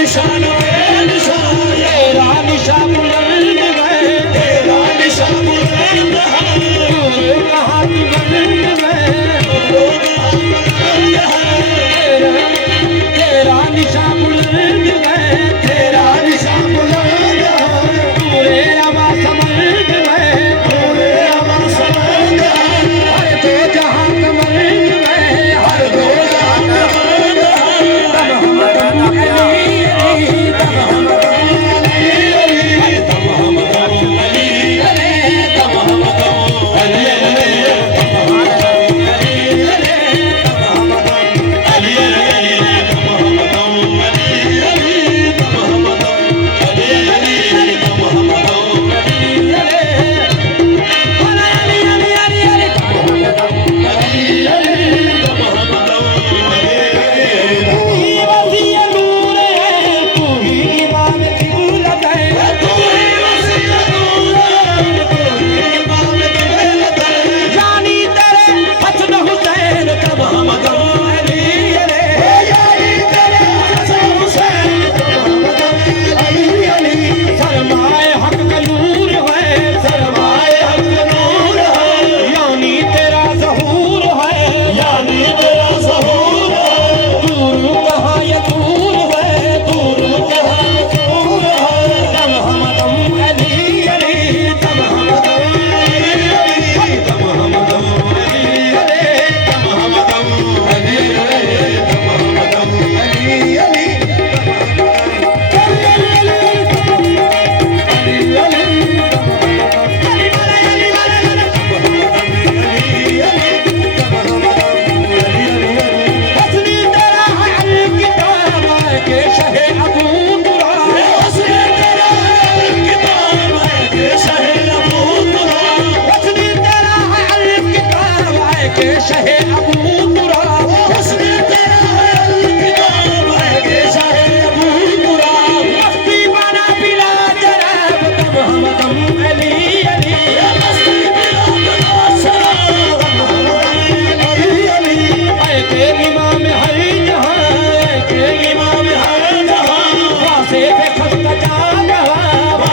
निशान बेनिशान तेरा निशा बुलंद है तेरा निशा बुलंद है नूर कहाँ की बुलंद है नूर कहाँ बुलंद है तेरा निशा बुलंद है तेरा निशा बुलंद है नूरे रवा समंद है नूरे रवा समंद है हर दो जहां कमंद है हर दो जहां कमंद है तब हम अली तब हम अली तब हम अली तब हम अली तब हम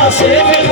Save